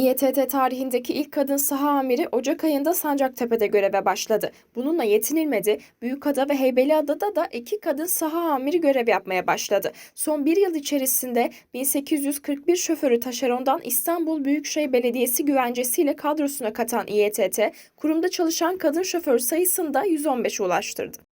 İETT tarihindeki ilk kadın saha amiri Ocak ayında Sancaktepe'de göreve başladı. Bununla yetinilmedi. Büyükada ve Heybeliada'da da iki kadın saha amiri görev yapmaya başladı. Son bir yıl içerisinde 1841 şoförü taşerondan İstanbul Büyükşehir Belediyesi güvencesiyle kadrosuna katan İETT, kurumda çalışan kadın şoför sayısını da 115'e ulaştırdı.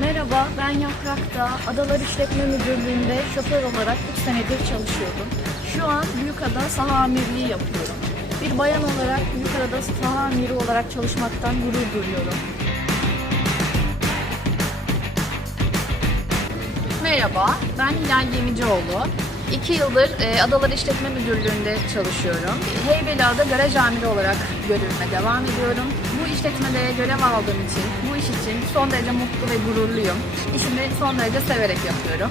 Merhaba, ben Yaprak'ta Adalar İşletme Müdürlüğü'nde şoför olarak 3 senedir çalışıyorum. Şu an Büyükada saha amirliği yapıyorum. Bir bayan olarak Büyükada'da saha amiri olarak çalışmaktan gurur duyuyorum. Merhaba, ben Hilal Gemicioğlu. İki yıldır e, Adalar İşletme Müdürlüğü'nde çalışıyorum. Heybeliada'da garaj amiri olarak görevime devam ediyorum. Bu işletmede görev aldığım için, bu iş için son derece mutlu ve gururluyum. İşimi son derece severek yapıyorum.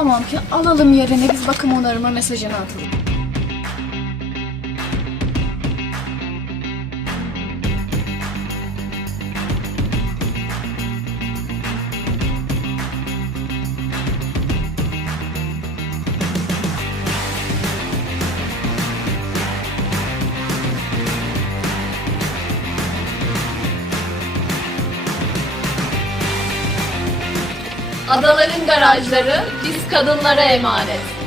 Tamam ki alalım yerine biz bakım onarıma mesajını atalım. Adaların garajları biz kadınlara emanet.